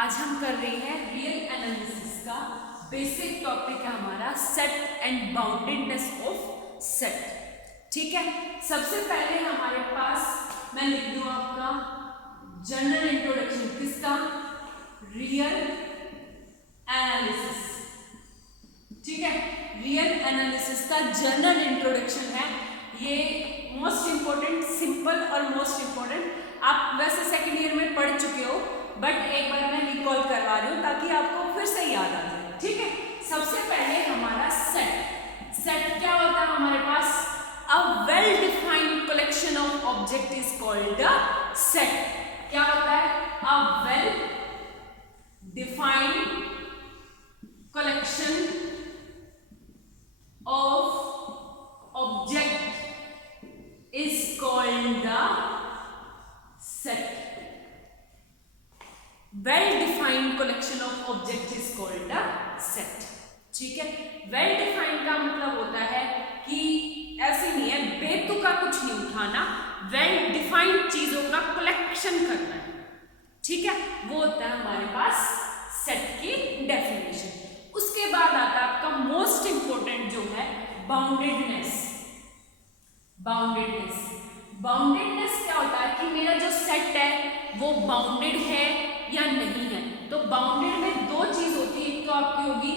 आज हम कर रहे हैं रियल एनालिसिस का बेसिक टॉपिक है हमारा set and boundedness of set. ठीक है, सबसे पहले हमारे पास मैं लिख दूं आपका जनरल इंट्रोडक्शन, किसका? Real analysis. ठीक है, रियल एनालिसिस का जनरल इंट्रोडक्शन है ये। मोस्ट इंपॉर्टेंट, सिंपल और मोस्ट इंपॉर्टेंट। आप वैसे सेकेंड ईयर में पढ़ चुके हो, बट एक बार मैं रिकॉल करवा रही हूँ ताकि आपको फिर से याद आ जाए। ठीक है, सबसे पहले हमारा सेट क्या होता है हमारे पास? A well defined collection of object is called a set. क्या होता है? A well defined collection of object is called the set. Well defined collection of object is called a set. ठीक है, वेल डिफाइंड का मतलब होता है कि ऐसे नहीं है, बेतुका कुछ नहीं उठाना, वेल डिफाइंड चीजों का कलेक्शन करना है। ठीक है, वो होता है हमारे पास सेट की डेफिनेशन। उसके बाद आता है आपका मोस्ट इंपॉर्टेंट जो है बाउंडेडनेस। बाउंडेडनेस क्या होता है कि मेरा जो सेट है वो बाउंडेड है या नहीं है। तो बाउंडेड में दो चीज होती है, एक तो आपकी होगी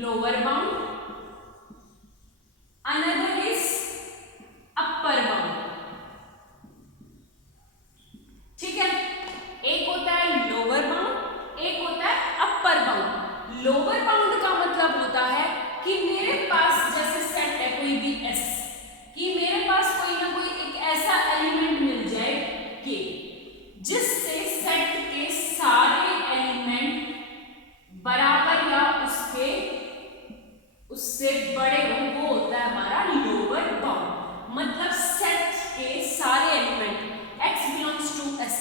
lower bound, another is upper bound. ठीक है, एक होता है लोअर बाउंड, एक होता है अपर बाउंड। लोअर बाउंड का मतलब होता है कि मेरे पास जैसे सेट है कोई भी एस, कि मेरे पास कोई ना कोई एक ऐसा एलिमेंट मिल जाए कि जिससे सेट के सारे एलिमेंट बराबर या उससे बड़े हो, वो होता है हमारा लोअर बाउंड। मतलब सेट के सारे element x belongs to s,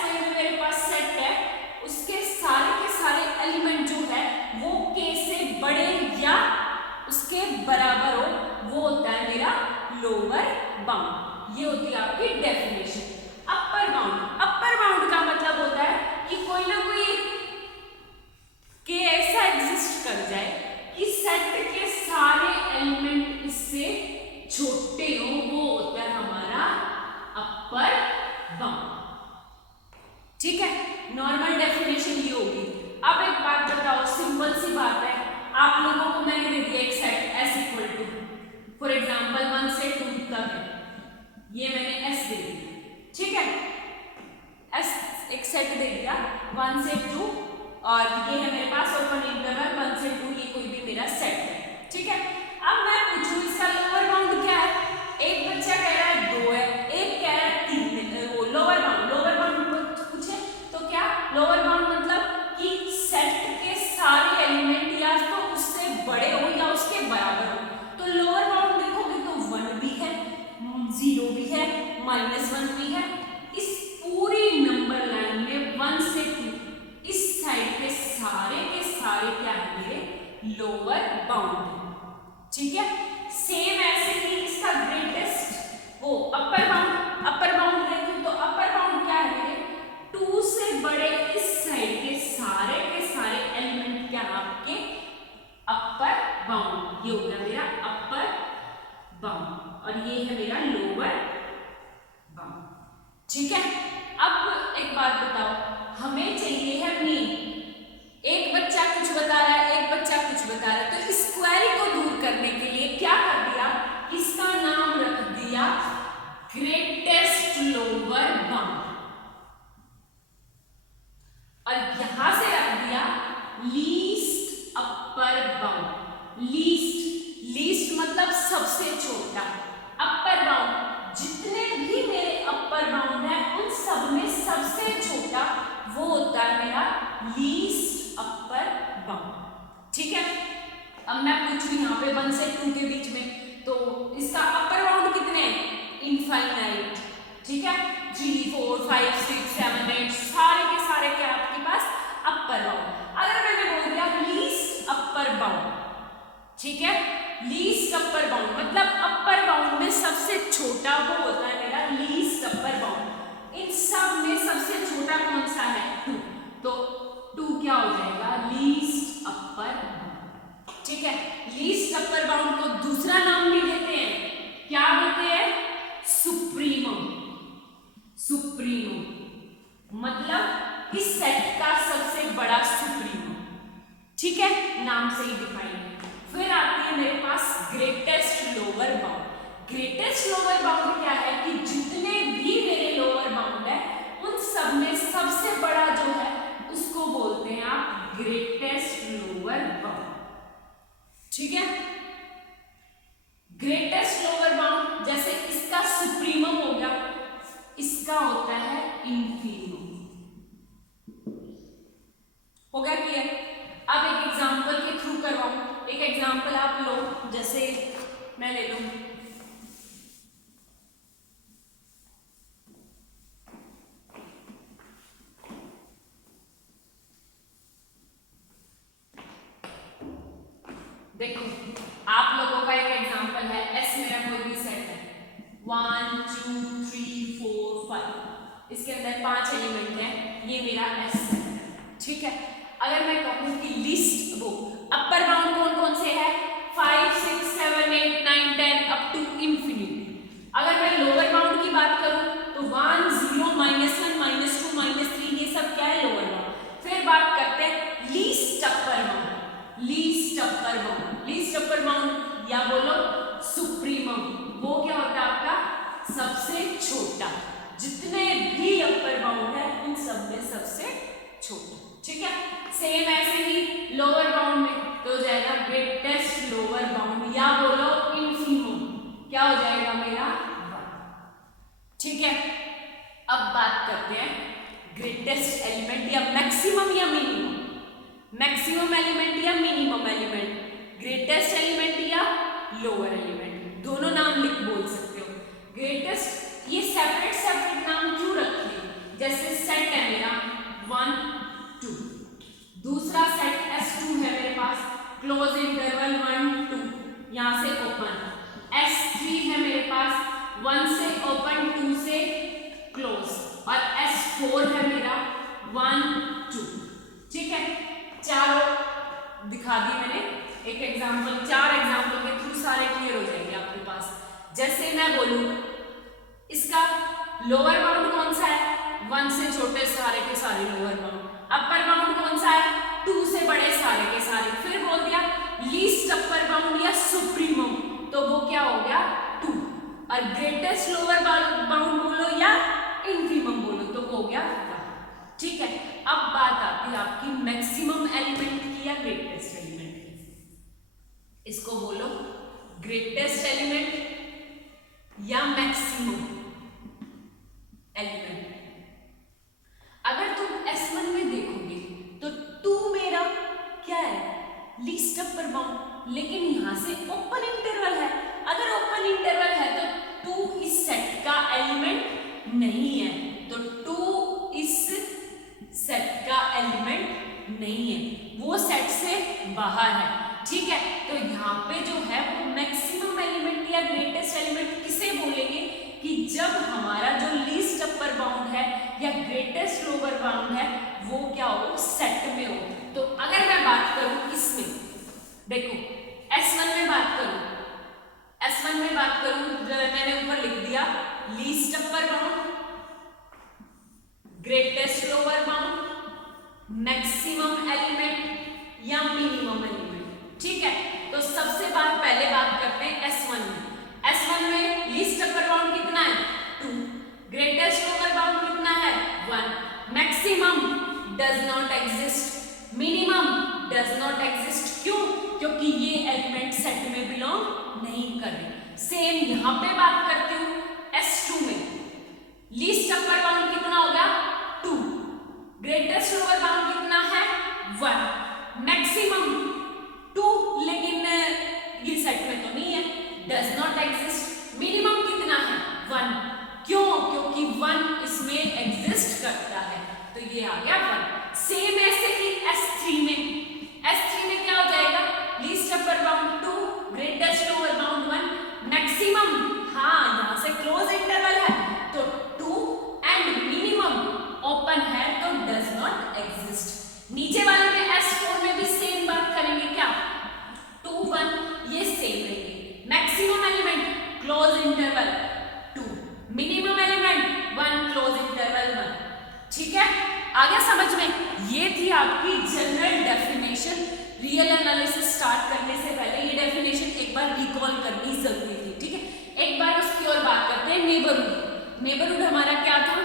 कोई भी मेरे पास सेट है, उसके सारे के सारे एलिमेंट जो है वो k से बड़े या उसके बराबर हो, वो होता है मेरा लोअर बाउंड। ये होती है आपकी डेफिनेशन। अपर बाउंड का मतलब होता है कि कोई ना कोई के ऐसा एग्जिस्ट कर जाए कि सेट के सारे एलिमेंट इससे छोटे हो, वो होता है हमारा अपर बाउंड। ठीक है, नॉर्मल डेफिनेशन ये होगी। अब एक बात बताओ, सिंपल सी बात है, आप लोगों को मैंने दे दिया एक set S equal to, for example 1 से 2 तक है, ये मैंने S दे दिया। ठीक है, S एक सेट दे दिया 1 से 2, और ये है मेरे पास ओपन इंटरवल 1 से 2, ये कोई भी मेरा सेट है। ठीक है, अब मैं पूछूं इसका लोअर बाउंड क्या है? एक बच्चा कह रहा है 2 है, एक कह रहा है 3 है। वो लोअर बाउंड पूछे तो क्या लोअर बाउंड मतलब कि सेट के सारे एलिमेंट या तो उससे बड़े हो या उसके बराबर हो। तो लोअर बाउंड देखोगे तो 1 भी है, 0 भी है, -1 भी है। इस पूरी नंबर लाइन में 1 से 2 इस साइड के सारे क्या है मेरे लोअर बाउंड। ठीक है, सेम ऐसे ही इसका ग्रेटेस्ट वो अपर बाउंड देखो तो अपर बाउंड क्या है मेरे 2 से बड़े इस साइड के सारे एलिमेंट क्या आपके अपर बाउंड। ये हो गया मेरा अपर बाउंड और ये है मेरा लोअर बाउंड। ठीक है, अब एक बात बताओ, हमें चाहिए है मीन। एक बच्चा कुछ बता रहा है, एक बच्चा कुछ बता रहा है, तो इस क्वेरी को दूर करने के लिए क्या कर दिया, इसका नाम रख दिया ग्रेटेस्ट लोअर बाउंड, और यहां से रख दिया लीस्ट अपर बाउंड। लीस्ट मतलब सबसे छोटा, अपर बाउंड जितने भी मेरे अपर बाउंड है उन सब में सबसे छोटा वो होता है मेरा लीस्ट अपर बाउंड। ठीक है, अब मैं पूछूं यहाँ पे 1 से 2 के बीच में, तो इसका अपर बाउंड कितने हैं? इनफाइनाइट। ठीक है, 3 4 5 6 7 8 सारे के सारे क्या आपके पास अपर बाउंड। अगर मैंने बोल दिया लीस्ट अपर बाउंड, ठीक है, लीस्ट अपर बाउंड मतलब अपर बाउंड में सबसे छोटा वो होता है मेरा लीस्ट अपर बाउंड। इन सब में सबसे छोटा कौन सा है? 2। तो इस सेट का सबसे बड़ा सुप्रीमम, ठीक है, नाम से ही डिफाइन है। फिर आती है मेरे पास greatest lower bound. Greatest lower bound क्या है कि जितने भी मेरे लोअर बाउंड है उन सब में सबसे बड़ा जो है उसको बोलते हैं आप ग्रेटेस्ट लोअर बाउंड, ठीक है। ग्रेटेस्ट लोअर बाउंड जैसे इसका सुप्रीमम हो गया, इसका होता है इंफीमम। हो गया क्लियर? अब एक एग्जांपल के थ्रू करवाऊं। एक एग्जांपल आप लो, जैसे मैं ले लूं देखो, आप लोगों का एक एग्जांपल है, एस मेरा कोई भी सेट है, 1 2 3 4 5, इसके अंदर 5 एलिमेंट है, ये मेरा एस सेट है, ठीक है। अगर मैं कहूं कि लिस्ट वो अपर बाउंड कौन कौन से है, 5 6 7 8 9 10 अप टू इंफिनिटी। अगर मैं लोअर बाउंड की बात करूं तो 1 0 -1 -2 -3 ये सब क्या है, लोअर बाउंड। फिर बात करते हैं least upper bound. Least upper bound, least upper bound या बोलो सुप्रीमम, वो क्या होता है आपका सबसे छोटा। जितने भी अपर बाउंड है उन सब में सबसे छोटा, ठीक है। सेम ऐसे ही लोअर बाउंड में तो हो जाएगा ग्रेटेस्ट लोअर बाउंड या बोलो इंफीमम, क्या हो जाएगा मेरा 1, ठीक है। अब बात करते हैं ग्रेटेस्ट एलिमेंट या मैक्सिमम या मिनिमम। मैक्सिमम एलिमेंट या मिनिमम एलिमेंट, ग्रेटेस्ट एलिमेंट या लोअर एलिमेंट, दोनों नाम लिख बोल सकते हो। ग्रेटेस्ट ये सेपरेट सेपरेट नाम क्यों रखे, जैसे सेट है मेरा 1 2, दूसरा सेट S2 है मेरे पास, क्लोज इंटरवल 1 2, यहां से ओपन। S3 है मेरे पास 1 से ओपन 2 से क्लोज, और S4 है मेरा 1 2, ठीक है। चारों दिखा दी मैंने, एक एग्जांपल, 4 एग्जांपल के थ्रू सारे क्लियर हो जाएंगे आपके पास। जैसे मैं बोलूं इसका लोअर बाउंड कौन सा है, 1 से छोटे सारे के सारे लोअर बाउंड। अपर बाउंड कौन सा है, 2 से बड़े सारे के सारे। फिर बोल दिया लीस्ट अपर बाउंड या सुप्रीमम, तो वो क्या हो गया 2। और ग्रेटेस्ट लोअर बाउंड बोलो या इंफीमम बोलो तो वो हो गया 1, ठीक है। अब बात आती है आपकी मैक्सिमम एलिमेंट की या ग्रेटेस्ट एलिमेंट की। इसको बोलो ग्रेटेस्ट एलिमेंट या मैक्सिमम एलिमेंट। अगर तुम S1 में देखोगे तो 2 मेरा क्या है, लीस्ट अपर बाउंड, लेकिन यहां से ओपन इंटरवल है। अगर ओपन इंटरवल है तो 2 इस सेट का एलिमेंट नहीं है, तो 2 इस सेट का एलिमेंट नहीं है, वो सेट से बाहर है, ठीक है। तो यहाँ पे जो है वो मैक्सिमम एलिमेंट या ग्रेटेस्ट एलिमेंट किसे बोलेंगे कि जब हमारा जो लीस्ट अपर बाउंड है या ग्रेटेस्ट लोअर बाउंड है वो क्या हो, सेट में हो। तो अगर मैं बात करूं इसमें, देखो S1 में बात करूं जो मैंने ऊपर लिख दिया least upper bound, greatest lower bound, maximum element या मिनिमम एलिमेंट, ठीक है। तो सबसे पहले बात करते हैं S1 में। S1 में लीस्ट अपर बाउंड कितना है 2, ग्रेटेस्ट लोअर बाउंड कितना है 1, maximum does not exist, minimum does not exist. क्यों? क्योंकि ये एलिमेंट सेट में बिलोंग नहीं कर रहे। सेम यहां पे बात करती हूं S2 में, लीस्ट अपर बाउंड कितना होगा 2, ग्रेटेस्ट लोअर बाउंड कितना है 1, मैक्सिमम 2, लेकिन ये सेट में तो नहीं है, डज नॉट एग्जिस्ट। मिनिमम कितना है 1, क्यों? क्योंकि 1 इसमें एग्जिस्ट करता है, तो ये आ गया 1। सेम ऐसे ही S3 में क्या हो जाएगा, least upper bound 2, greatest lower bound 1, maximum, हाँ यहां से क्लोज इंटरवल है तो 2 एंड मिनिमम ओपन है तो डज नॉट एग्जिस्ट। नीचे वाले में S4 में भी सेम बात करेंगे, क्या 2 1 ये सेम रहेंगे। Maximum element close interval 2, minimum element 1 close interval 1, ठीक है, आ गया समझ में। ये थी आपकी general definition. Real analysis start करने से पहले ये डेफिनेशन एक बार रिकॉल करनी जरूरी थी, ठीक है। एक बार उसकी और बात करते हैं। नेबरहुड, नेबरहुड हमारा क्या था?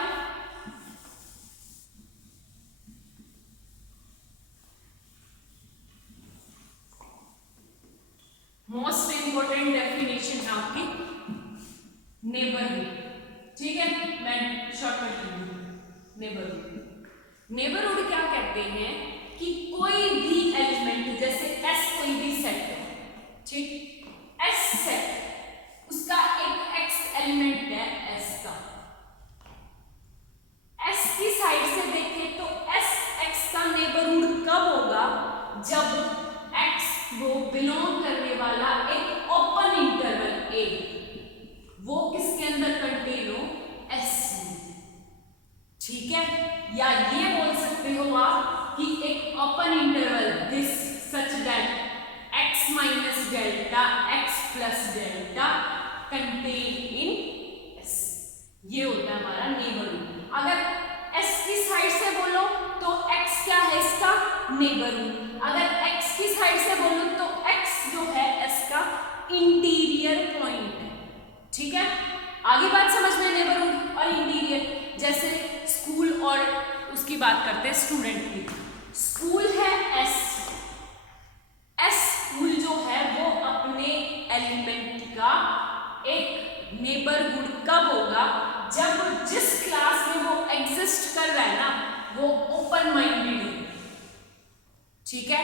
मोस्ट इंपोर्टेंट डेफिनेशन है आपकी नेबरहुड, ठीक है। मैं शॉर्टकट कर दूंगी। नेबरहुड, नेबरहुड क्या कहते हैं कि कोई भी एलिमेंट, जैसे एस कोई भी सेट है, ठीक, एस सेट, उसका एक एक्स एलिमेंट है एस का। एस की साइड से देखें तो एस एक्स का नेबरहुड कब होगा? जब एक्स वो बिलोंग करने वाला एक ओपन इंटरवल ए, वो किसके अंदर कंटेन हो? एस में, ठीक है। या ये बोल सकते हो आप कि एक open interval this such that x minus delta x plus delta contain in s, ये होता है हमारा नेबरहुड। अगर s की साइड से बोलो तो x क्या है इसका? नेबरहुड। अगर x की साइड से बोलो तो x जो है s का इंटीरियर पॉइंट है, ठीक है। आगे बात समझ में, नेबरहुड और इंटीरियर। जैसे स्कूल और उसकी बात करते हैं स्टूडेंट की। स्कूल है एस, एस स्कूल जो है वो अपने एलिमेंट का एक नेबरहुड कब होगा? जब जिस क्लास में वो एग्जिस्ट कर रहा है ना वो ओपन माइंडेड है, ठीक है।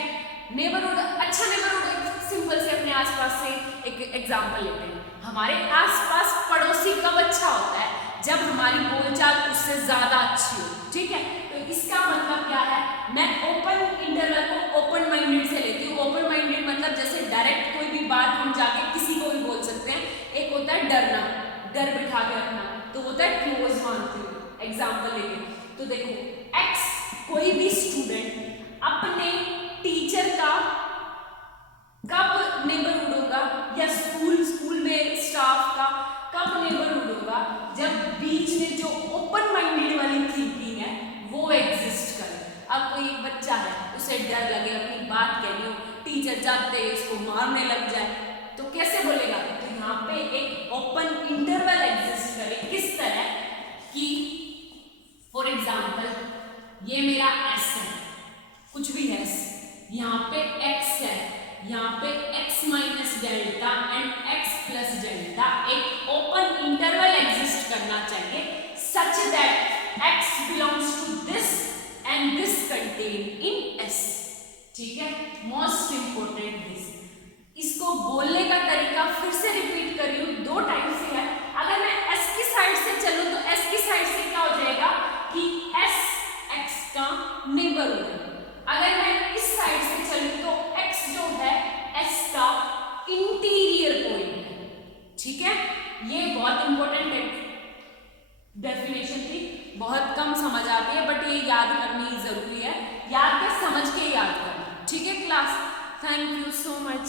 नेबरहुड, अच्छा नेबरहुड सिंपल से अपने आसपास से एक एग्जांपल लेते हैं। हमारे आसपास पड़ोसी कब अच्छा होता है? जब हमारी बोलचाल उससे ज्यादा अच्छी हो, ठीक है। तो इसका मतलब क्या है? मैं ओपन इंटरवल को ओपन माइंडेड से लेती हूँ। ओपन माइंडेड मतलब जैसे डायरेक्ट कोई भी बात हम जाके किसी को भी बोल सकते हैं। एक होता है डरना, डर बिठा के रखना, तो होता है क्लोज मानती हूँ। एग्जाम्पल लेके तो देखो, एक्स कोई भी स्टूडेंट अपने टीचर का कब नेबरहुड होगा, या स्कूल में स्टाफ का कब नेबरहुड होगा? जब बीच में जो ओपन माइंडेड वाली थिंकिंग है वो एग्जिस्ट करे। अब कोई एक बच्चा है, उसे डर लगे अपनी बात कहनी हो, टीचर जाते उसको मारने लग जाए, तो कैसे बोलेगा? तो यहाँ पे एक ओपन इंटरवल एग्जिस्ट करे। किस तरह कि फॉर एग्जाम्पल ये मेरा एस है, कुछ भी है, यहाँ पे x है, यहाँ पे x minus delta and x plus delta, एक ओपन इंटरवल एग्जिस्ट करना चाहिए such that x belongs to this and this contain in s, ठीक है। Most important this. इसको बोलने का तरीका फिर से रिपीट कर रही हूँ, दो टाइप से है। अगर मैं s की साइड से चलूँ तो s की साइड से क्या हो जाएगा कि s x का नेबरहुड है। अगर मैं इस साइड से चलूं तो x जो है s का इंटीरियर पॉइंट है, ठीक है। ये बहुत इंपॉर्टेंट डेफिनेशन थी, बहुत कम समझ आती है बट ये याद करनी जरूरी है। याद कर समझ के याद करना, ठीक है class. Thank you so much.